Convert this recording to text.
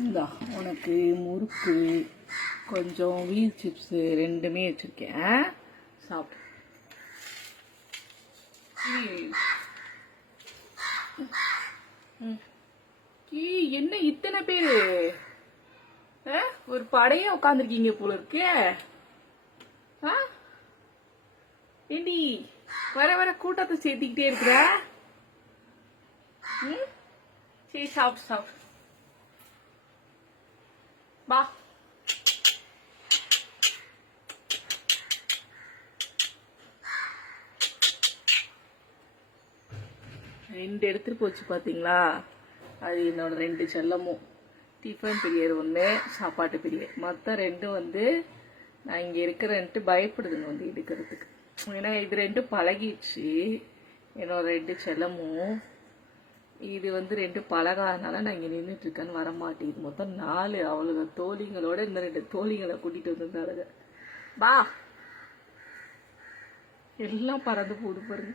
இந்தா உனக்கு முறுக்கு கொஞ்சம் வீல் சிப்ஸு ரெண்டுமே வச்சுருக்கேன், சாப்பிடு. என்ன இத்தனை பேரு ஒரு படையே உட்காந்துருக்கீங்க போல இருக்கே. ஏண்டி வர வர கூட்டத்தை சேர்த்திக்கிட்டே இருக்கிற? சரி சாப்பிடு சாப்பிடு வா. ரெண்டு எடுத்துட்டு போச்சு பாத்தீங்களா? அது என்னோட ரெண்டு செல்லமும். டிஃபன் பிரியர் ஒன்று, சாப்பாட்டு பிரியர். மற்ற ரெண்டும் வந்து நான் இங்கே இருக்கிறேன்ட்டு பயப்படுதுங்க வந்து எடுக்கிறதுக்கு. ஏன்னா இது ரெண்டும் பழகிடுச்சு. என்னோட ரெண்டு செல்லமும் இது வந்து ரெண்டு பழகாதனால நான் இங்கே நின்றுட்டு இருக்கேன்னு வரமாட்டேங்குது. மொத்தம் 4 அவளுங்க தோழிங்களோட இந்த 2 தோழிங்களை கூட்டிட்டு வந்திருந்தாளுங்க. வா, எல்லாம் பறந்து போடு பாருங்க.